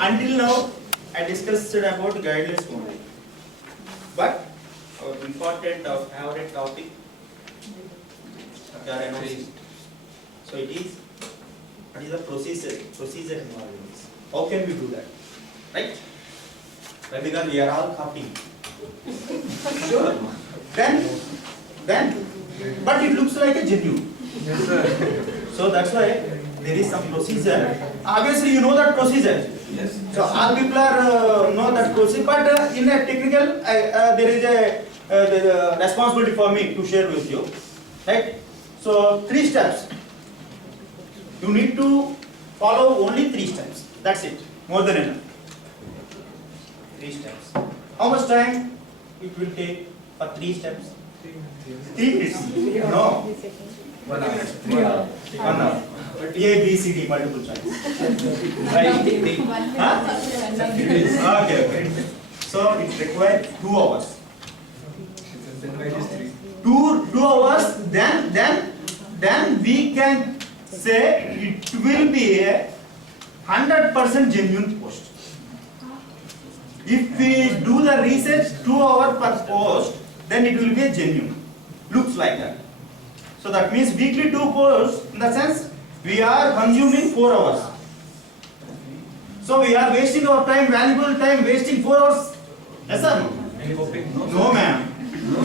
until now I discussed about guidelines only. But our important or favorite topic, they are announced. So it is, what is the procedure involved in this? How can we do that? Right? Well, because we are all copying. Sure. Then, but it looks like a genuine. Yes, sir. So that's why there is some procedure. Obviously, you know that procedure. Yes. So all people are know that procedure, but in a technical, there is a responsibility for me to share with you, right? So 3 steps. You need to follow only 3 steps. That's it. More than enough. 3 steps. How much time it will take for 3 steps? 3 minutes. No. 1 hour. 3 hours. 1 hour. A, B, C, D, multiple choice. Right? Huh? Okay. So it requires 2 hours. Then why it is 3? 2 hours. Then we can say it will be a 100% genuine post. If we do the research 2 hours per post, then it will be a genuine. Looks like that. So that means weekly 2 posts, in the sense we are consuming 4 hours. So we are wasting our time, valuable time, wasting 4 hours. Yes or no? Any topic? No. No, ma'am. We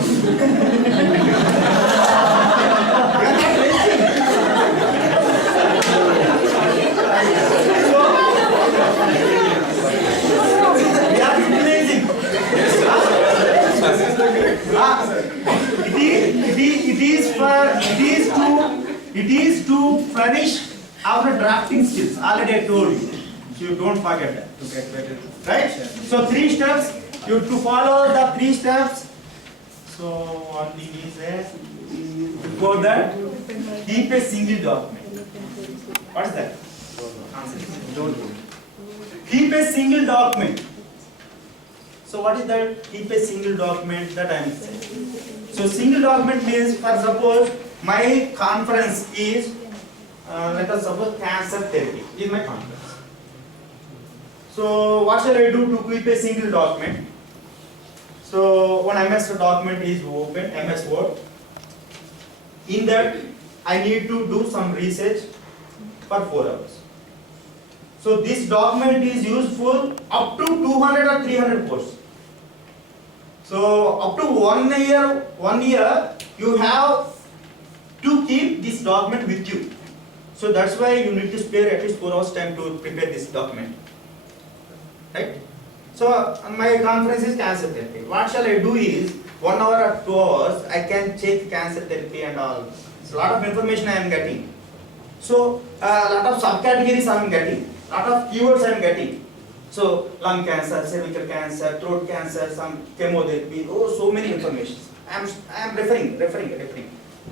are not wasting. We are utilizing. It is to furnish our drafting skills. Already I told you. So you don't forget that. To get better. Right? So 3 steps. You have to follow the 3 steps. So one thing is that before that, keep a single document. What is that? Don't. Keep a single document. So what is that? Keep a single document that I am saying. So single document means, for suppose my conference is, let us suppose cancer therapy is my conference. So what shall I do to keep a single document? So one MS document is open, MS Word. In that I need to do some research for 4 hours. So this document is useful up to 200 or 300 posts. So up to 1 year you have to keep this document with you. So that's why you need to spare at least 4 hours time to prepare this document. Right? So my conference is cancer therapy. What shall I do is 1 hour or 2 hours I can check cancer therapy and all. It's a lot of information I am getting. So a lot of subcategories I am getting. Lot of keywords I am getting. So lung cancer, cervical cancer, throat cancer, some chemotherapy. Oh, so many information. I am referring.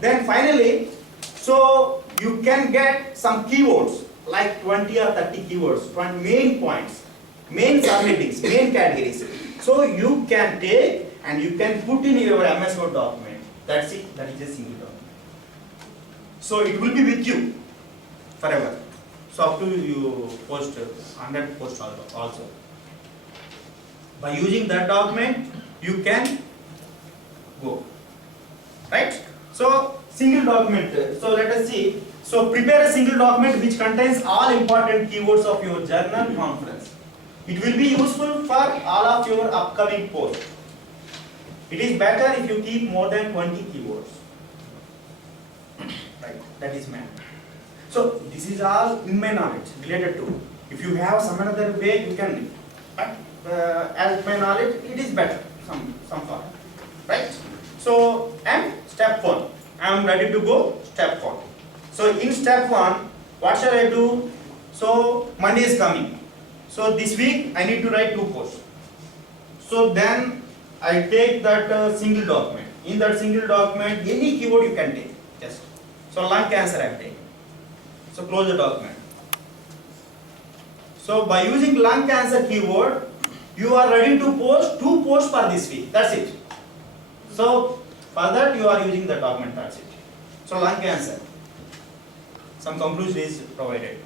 Then finally, so you can get some keywords like 20 or 30 keywords, 20 main points, main subheadings, main categories. So you can take and you can put in your MS Word document. That's it. That is a single document. So it will be with you forever. So up to you post 100 posts also. By using that document, you can go. Right? So single document. So let us see. So prepare a single document which contains all important keywords of your journal conference. It will be useful for all of your upcoming posts. It is better if you keep more than 20 keywords. Right? That is matter. So this is all in my knowledge related to. If you have some another way, you can. But as my knowledge, it is better some far. Right? So and step 1. I am ready to go. Step 1. So in step 1, what shall I do? So Monday is coming. So this week I need to write 2 posts. So then I take that single document. In that single document, any keyword you can take. Just so lung cancer I have taken. So close the document. So by using lung cancer keyword, you are ready to post 2 posts for this week. That's it. So for that you are using the document. That's it. So lung cancer. Some conclusion is provided.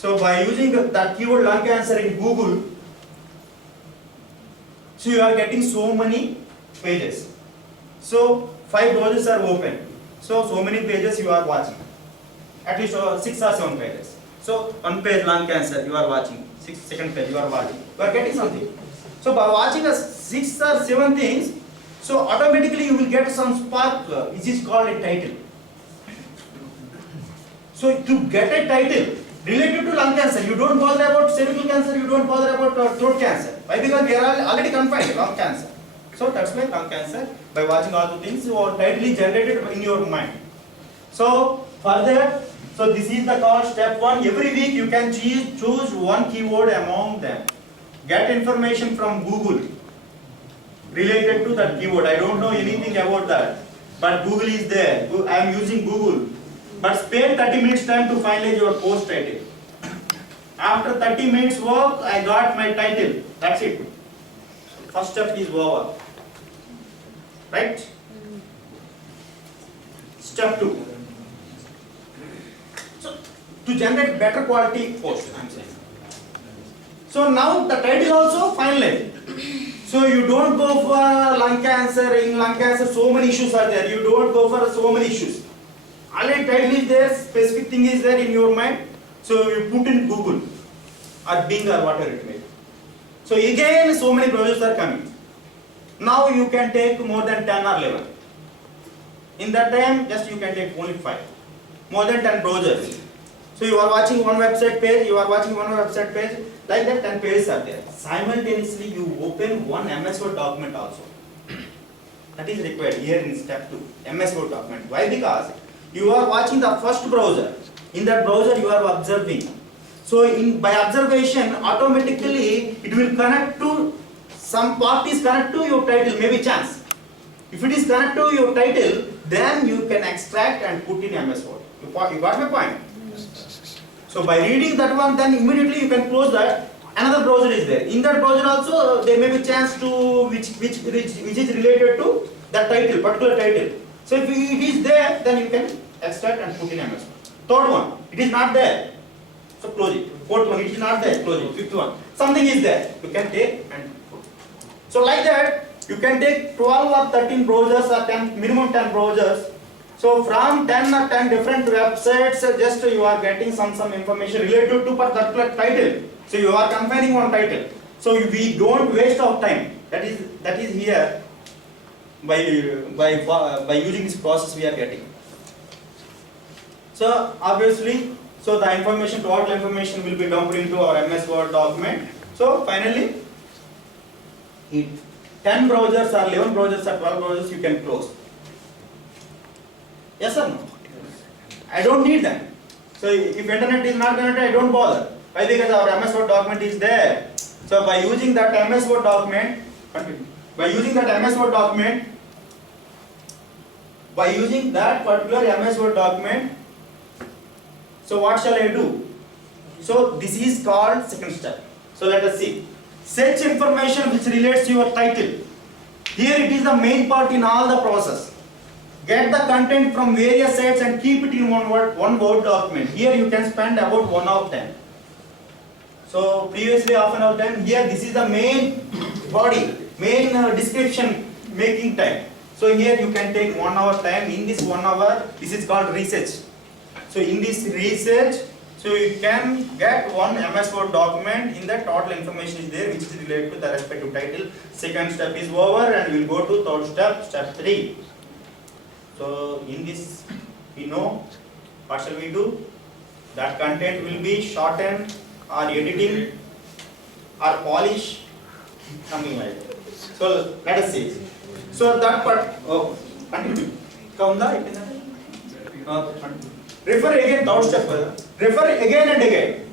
So by using that keyword lung cancer in Google, so you are getting so many pages. So 5 browsers are open. So many pages you are watching. At least 6 or 7 pages. So one page lung cancer you are watching. Second page you are watching. You are getting something. So by watching the 6 or 7 things, so automatically you will get some spark, which is called a title. So to get a title related to lung cancer, you don't bother about cervical cancer, you don't bother about throat cancer. Why? Because we are already confined lung cancer. So that's why lung cancer, by watching all the things, your title is generated in your mind. So further, so this is the called step 1. Every week you can choose one keyword among them. Get information from Google related to that keyword. I don't know anything about that, but Google is there. I am using Google. But spend 30 minutes time to finalize your post title. After 30 minutes work, I got my title. That's it. First step is over. Right? Step 2. So to generate better quality post, I'm saying. So now the title also finalized. So you don't go for lung cancer. In lung cancer, so many issues are there. You don't go for so many issues. Already title is there, specific thing is there in your mind. So you put in Google or Bing or whatever it may be. So again, so many browsers are coming. Now you can take more than 10 or 11. In that time, just you can take only 5. More than 10 browsers. So you are watching one website page, you are watching one website page, like that 10 pages are there. Simultaneously, you open one MS Word document also. That is required here in step 2, MS Word document. Why? Because you are watching the first browser. In that browser, you are observing. So by observation, automatically it will connect to some part is connect to your title, maybe chance. If it is connect to your title, then you can extract and put in MS Word. You got my point? So by reading that one, then immediately you can close that. Another browser is there. In that browser also, there may be chance to which is related to that title, particular title. So if it is there, then you can extract and put in MS Word. Third one, it is not there. So close it. Fourth one, it is not there. Close it. Fifth one, something is there. You can take and put. So like that, you can take 12 or 13 browsers or 10, minimum 10 browsers. So from 10 or 10 different websites, just you are getting some information related to particular title. So you are confining one title. So we don't waste our time. That is here. By using this process we are getting. So obviously, so the information, total information will be dumped into our MS Word document. So finally, 10 browsers or 11 browsers or 12 browsers you can close. Yes or no? I don't need them. So if internet is not connected, I don't bother. Why? Because our MS Word document is there. So by using that MS Word document, by using that MS Word document, by using that particular MS Word document, so what shall I do? So this is called second step. So let us see. Search information which relates to your title. Here it is the main part in all the process. Get the content from various sites and keep it in one word document. Here you can spend about 1 hour time. So previously half an hour time. Here this is the main body, main description making time. So here you can take 1 hour time. In this 1 hour, this is called research. So in this research, so you can get one MS Word document. In that total information is there which is related to the respective title. Second step is over and we will go to third step, step 3. So in this we know what shall we do? That content will be shortened or editing or polish, something like that. So let us see. So that part, continue. Come the refer again, third step. Refer again and again.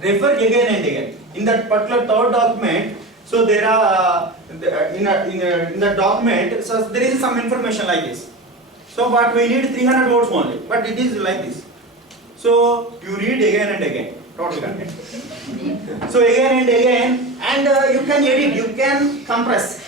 Refer again and again. In that particular third document, so there are in the document, so there is some information like this. So but we need 300 words only, but it is like this. So you read again and again, total content. So again and again, and you can edit, you can compress.